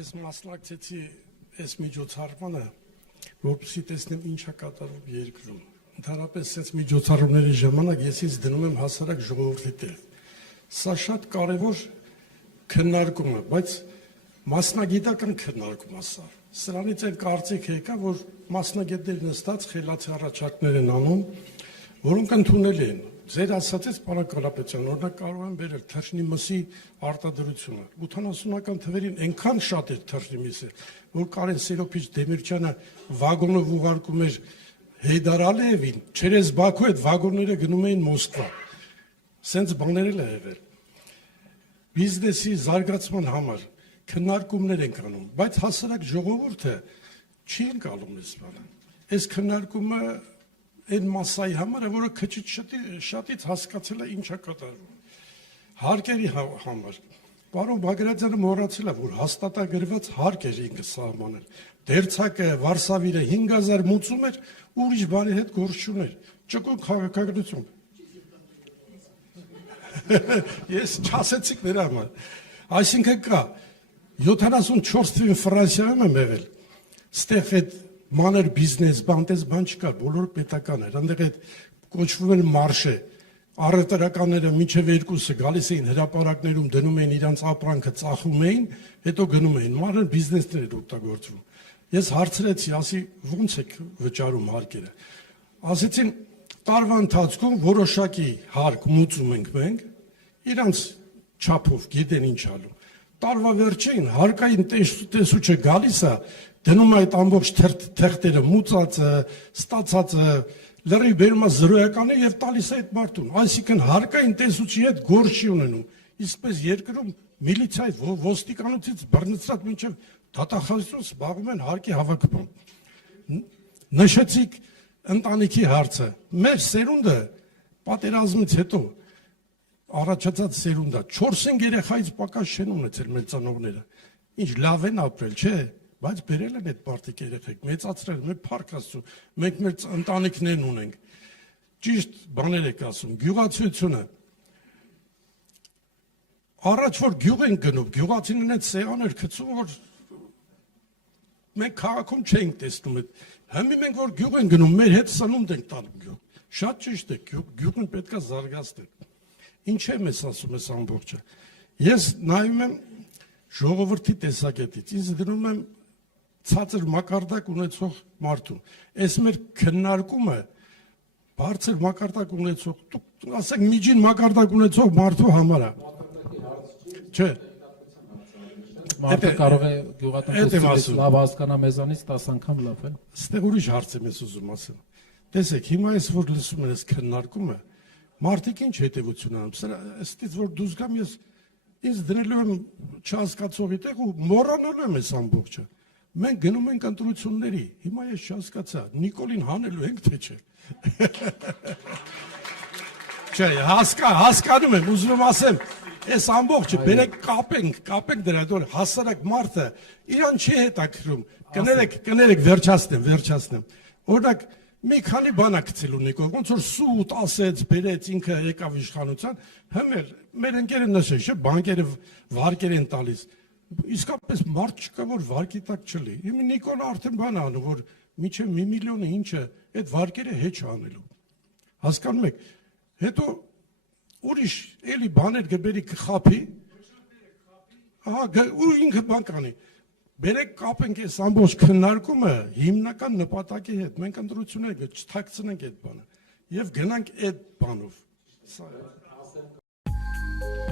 Ես մասնակցեցի այս միջոցառմանը, որպեսզի տեսնեմ ինչ է կատարվում երկրում։ Ընդհանրապես այս միջոցառումների ժամանակ ես ինձ դնում եմ հասարակ ժողովրդի տեղ։ Սա շատ կարևոր քննարկում է, բայց մասնագիտական քննարկում է սա։ Սրանից այն կարծիք եկա, որ մասնագետներ նստած խելացի առաջարկներ են անում, որոնք ընդունելի են։ Ձեր ասածից, պարոն Կարապետյան, օրինակ կարող եմ վերել թռչնի մսի արտադրությունը։ 80-ական թվերին այնքան շատ էր թռչնի միսը, որ Կարեն Սերոբիչ Դեմիրճյանը վագոնով ուղարկում էր Հեյդար Ալիևին, չերես Բաքու այդ վագոնները գնում էին Մոսկվա։ Սենց բաներ էլ է եղել։ Բիզնեսի զարգացման համար քննարկումներ ենք անում, բայց հասարակ ժողովուրդը չի ընկալում այս բանը։ Այս քննարկումը այն մասայի համար է, որը քիչ շատից հասկացել է ինչ է կատարվում։ Հարկերի համար պարոն Բագրատյանը մոռացել է, որ հաստատագրված հարկ էր ինքը սահմանել։ Դերձակը, Վարշավիրը 5000 մուծում էր, ուրիշ բանի հետ գործ չուներ։ Ճկուն քաղաքականություն։ Ես չասեցիք նրա համար։ Այսինքն կա 74 թվին Ֆրանսիայում եմ եղել։ Ստեղ այդ մանր բիզնես, բանտես բան չկար, բոլորը պետական էր, այնտեղ այդ կոչվում էր մարշե, առևտրականները մինչև 2-ը գալիս էին հրապարակներում, դնում էին իրանց ապրանքը, ծախում էին, հետո գնում էին, մանր բիզնեսներ էր օգտագործվում։ Ես հարցրեցի, ասի ո՞նց եք վճարում հարկերը։ Ասեցին տարվա ընթացքում որոշակի հարկ մուծում ենք մենք, իրանց չափով գիտեն ինչ ալու։ Տարվա վերջին հարկային տեսուչը գալիս է, դնում այդ ամբողջ թղթերը մուծածը, ստացածը, լրիվ բերում է զրոյականը եւ տալիս է այդ մարդուն։ Այսինքն հարկային տեսուչի հետ գործ չի ունենում։ Իսկպես երկրում միլիցիայի ոստիկանությունից բռնցած մինչև դատախազություն զբաղվում են հարկի հավաքման։ Նշեցիք ընտանիքի հարցը։ Մեր սերունդը պատերազմից հետո առաջացած սերունդը 4-5 երեխայից պակաս չեն ունեցել մեր ծնողները։ Ինչ լավ են ապրել, չէ՞։ Բայց բերել են այդ պարտիկ երեխեք, մեծացրել, մեր փառք Աստծո, մենք մեր ընտանիքներն ունենք։ Ճիշտ բաներ եք ասում, գյուղացիությունը։ Առաջ որ գյուղ են գնում, գյուղացիներն այդ սեղաներ գցում, որ մենք քաղաքում չենք տեսնում այդ։ Հիմա մենք որ գյուղ են գնում, մեր հետ սնունդ ենք տանում գյուղ։ Շատ ճիշտ է, գյուղն պետքա զարգացնել։ Ինչ եմ ես ասում այս ամբողջը։ Ես նայում եմ ժողովրդի տեսակետից, ինձ դնում եմ ցածր մակարդակ ունեցող մարդուն։ Այս մեր քննարկումը բարձր մակարդակ ունեցող, դուք ասեք միջին մակարդակ ունեցող մարդու համար է։ Չէ։ Մարդը կարող է գյուղատնտեսությունից լավ հասկանա մեզանից 10 անգամ լավ է։ Ստեղ ուրիշ հարց եմ ես ուզում ասել։ Տեսեք, հիմա ես որ լսում եմ այս քննարկումը, մարդիկ ինչ հետևություն անում։ Սա այստից որ դուրս գամ ես ինձ դնելու եմ չհասկացողի տեղ ու մոռանալու եմ այս ամբողջը։ Մենք գնում ենք ընտրությունների, հիմա ես չհասկացա, Նիկոլին հանելու ենք թե չէ։ Չէ, հասկանում եմ, ուզում եմ ասեմ, այս ամբողջը բերեք կապենք դրա դոր հասարակ մարդը իրան չի հետաքրում։ Կներեք վերջացնեմ։ Օրինակ մի քանի բան է գցել ունիկով, ոնց որ սուտ ասեց, բերեց, ինքը եկավ իշխանության, հմեր մեր ընկերը նշեց, չէ, բանկերը վարկեր են տալիս։ Իսկապես մարդ չկա, որ վարկի տակ չլի։ Հիմա Նիկոլը արդեն բան անում, որ միջև 1 միլիոնը ինչը այդ վարկերը հեչ անելու։ Հասկանում եք։ Հետո ուրիշ էլի բաներ գբերի կխափի։ Ահա ու ինքը բան կանի։ Բերեք կապենք այս ամբողջ քննարկումը հիմնական նպատակի հետ։ Մենք ընտրություններ չթաքցնենք այդ բանը եւ գնանք այդ բանով։ Սա է։